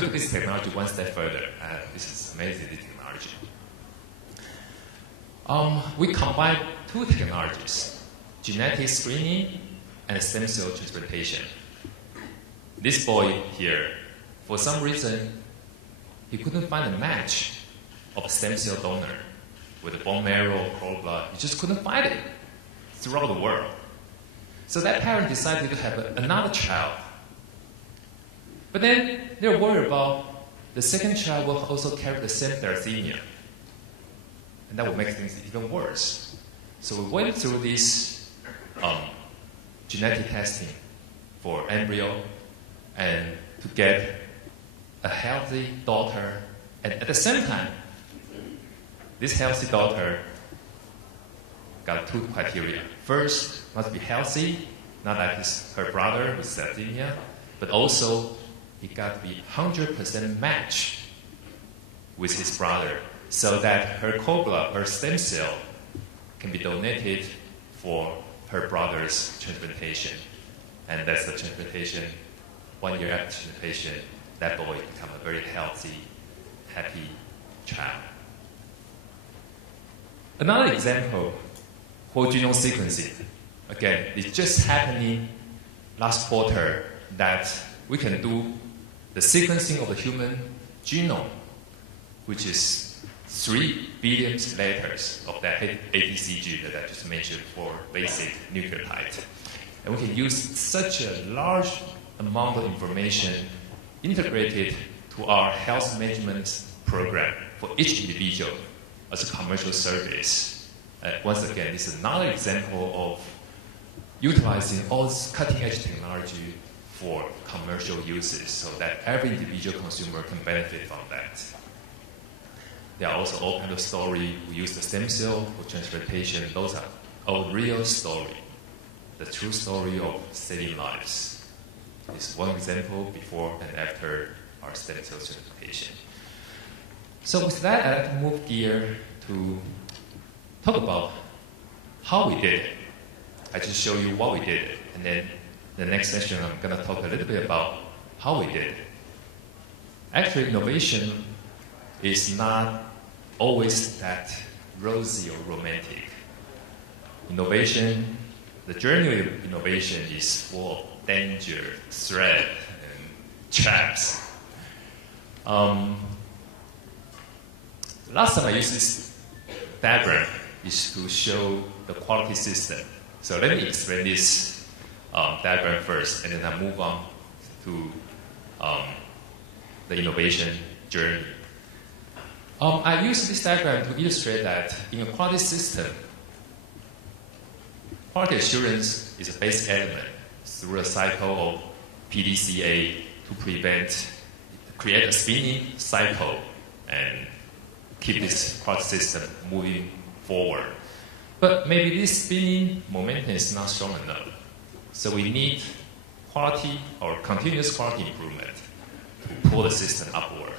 took this technology one step further. This is amazing, this technology. We combined two technologies, genetic screening and stem cell transplantation. This boy here, for some reason, he couldn't find a match of a stem cell donor with a bone marrow, cord blood. He just couldn't find it throughout the world. So that parent decided to have another child. But then they're worried about the second child will also carry the same thalassemia. And that would make things even worse. So we went through this genetic testing for embryo and to get a healthy daughter. And at the same time, this healthy daughter got two criteria. First, must be healthy, not like her brother with thalassemia, but also he got to be 100% match with his brother so that her cord blood, her stem cell, can be donated for her brother's transplantation. And that's the transplantation. 1 year after transplantation, that boy become a very healthy, happy child. Another example, whole genome sequencing. Again, it's just happening last quarter that we can do the sequencing of the human genome, which is 3 billion letters of that ATCG that I just mentioned for basic nucleotide. And we can use such a large amount of information integrated to our health management program for each individual as a commercial service. Once again, this is another example of utilizing all this cutting-edge technology for commercial uses so that every individual consumer can benefit from that. There are also all kinds of stories. We use the stem cell for transplantation. Those are all real story, the true story of saving lives. This is one example before and after our stem cell transplantation. So with that, I'd like to move gear to talk about how we did it. I just show you what we did, and then the next session I'm going to talk a little bit about how we did it. Actually, innovation is not always that rosy or romantic. Innovation, the journey of innovation is full of danger, threat, and traps. Last time I used this diagram is to show the quality system. So let me explain this diagram first, and then I'll move on to the innovation journey. I use this diagram to illustrate that in a quality system, quality assurance is a basic element through a cycle of PDCA to create a spinning cycle and keep this quality system moving forward. But maybe this spinning momentum is not strong enough. So we need quality or continuous quality improvement to pull the system upward.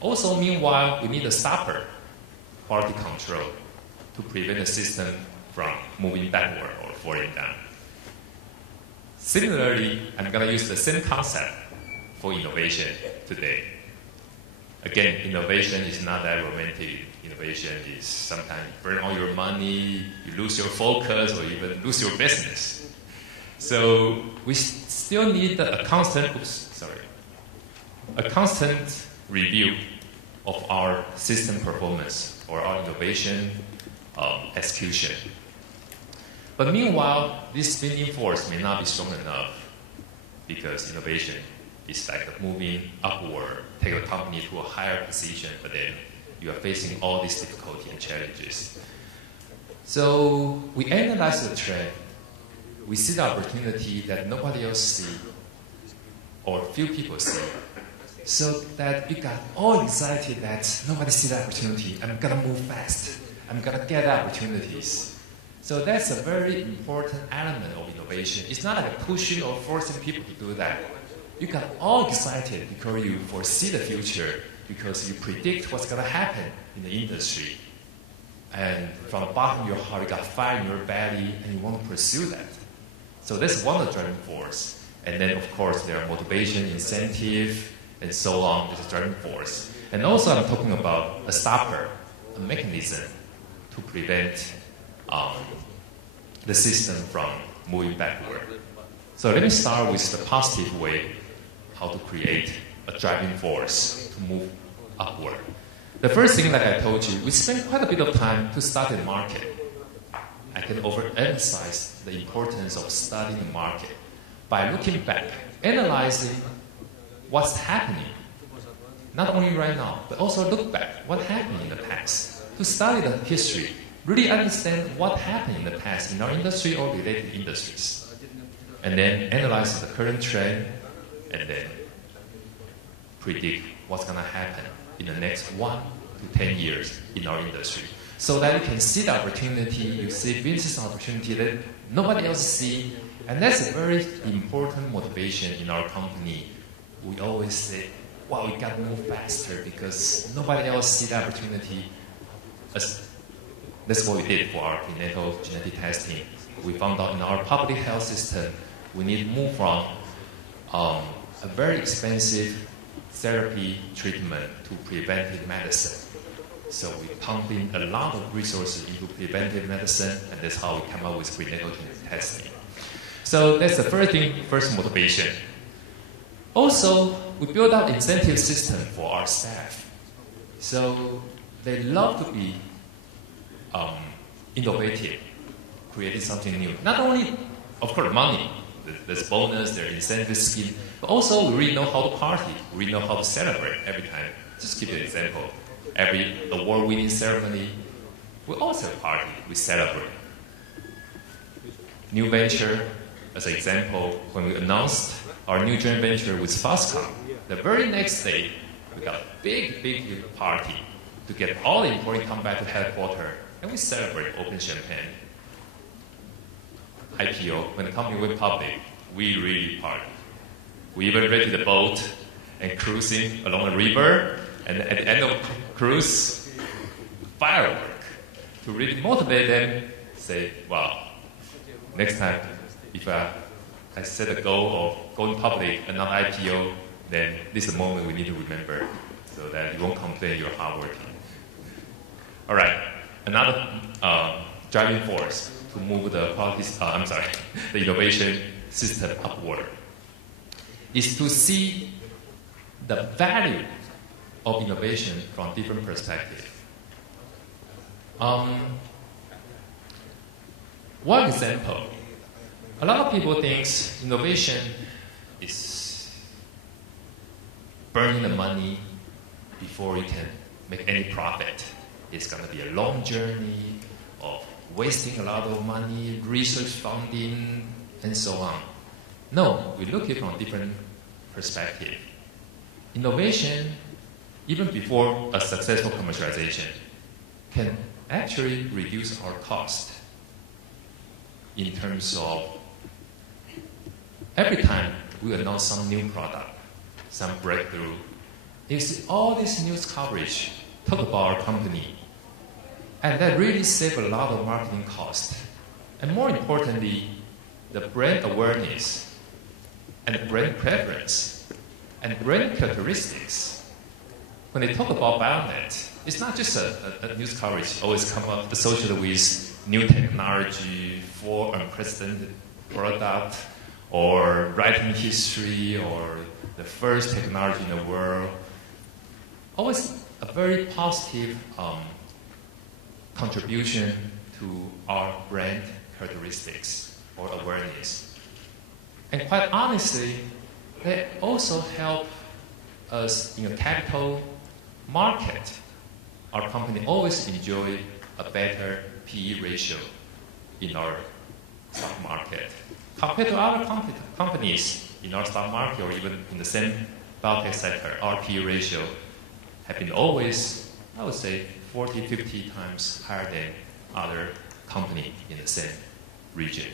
Also, meanwhile, we need a stopper, quality control, to prevent the system from moving backward or falling down. Similarly, I'm going to use the same concept for innovation today. Again, innovation is not that romantic. Innovation is sometimes you burn all your money, you lose your focus, or even lose your business. So we still need a constant review of our system performance or our innovation execution. But meanwhile, this spinning force may not be strong enough because innovation is like moving upward, take a company to a higher position, but then you are facing all these difficulties and challenges. So we analyze the trend. We see the opportunity that nobody else sees, or few people see. So that we got all excited that nobody sees the opportunity. I'm going to move fast. I'm going to get opportunities. So that's a very important element of innovation. It's not like pushing or forcing people to do that. You got all excited because you foresee the future, because you predict what's going to happen in the industry. And from the bottom of your heart, you got fire in your belly, and you want to pursue that. So that's one of the driving force. And then, of course, there are motivation, incentive, and so on, is a driving force. And also I'm talking about a stopper, a mechanism to prevent the system from moving backward. So let me start with the positive way, how to create a driving force to move upward. The first thing, like I told you, we spend quite a bit of time to study the market. I can overemphasize the importance of studying the market by looking back, analyzing what's happening, not only right now, but also look back, what happened in the past, to study the history, really understand what happened in the past in our industry or related industries, and then analyze the current trend, and then predict what's going to happen in the next 1 to 10 years in our industry, so that you can see the opportunity, you see business opportunity that nobody else sees, and that's a very important motivation in our company. We always say, wow, we got to move faster because nobody else sees the opportunity. That's what we did for our prenatal genetic testing. We found out in our public health system, we need to move from a very expensive therapy treatment to preventive medicine. So we pump in a lot of resources into preventive medicine, and that's how we come up with prenatal genetic testing. So that's the first thing, first motivation. Also, we build out incentive system for our staff. So they love to be innovative, creating something new. Not only, of course, money, there's bonus, there's incentive scheme, but also we really know how to party, we really know how to celebrate every time. Just give you an example. Every award-winning ceremony, we also party, we celebrate. New venture, as an example, when we announced our new joint venture with Fastcom, the very next day, we got a big party to get all the employees come back to headquarters, and we celebrate open champagne. IPO, when the company went public, we really party. We even rented a boat and cruising along the river, and at the end of cruise, firework, to really motivate them, say, wow, next time, if I set a goal of going public and not IPO, then this is a moment we need to remember so that you won't complain you're hardworking. All right, another driving force to move the the innovation system upward is to see the value of innovation from different perspectives. One example, a lot of people think innovation is burning the money before you can make any profit. It's going to be a long journey of wasting a lot of money, research funding, and so on. No, we look at it from a different perspective. Innovation, even before a successful commercialization, can actually reduce our cost in terms of every time we announce some new product, some breakthrough, you see all this news coverage talk about our company. And that really saves a lot of marketing cost. And more importantly, the brand awareness and brand preference and brand characteristics. When they talk about Biomet, it's not just a news coverage always come up associated with new technology for unprecedented product or writing history or the first technology in the world. Always a very positive contribution to our brand characteristics or awareness. And quite honestly, they also help us in a capital market. Our company always enjoy a better PE ratio in our stock market. Compared to other companies in our stock market or even in the same biotech sector, our PE ratio have been always, I would say, 40, 50 times higher than other companies in the same region.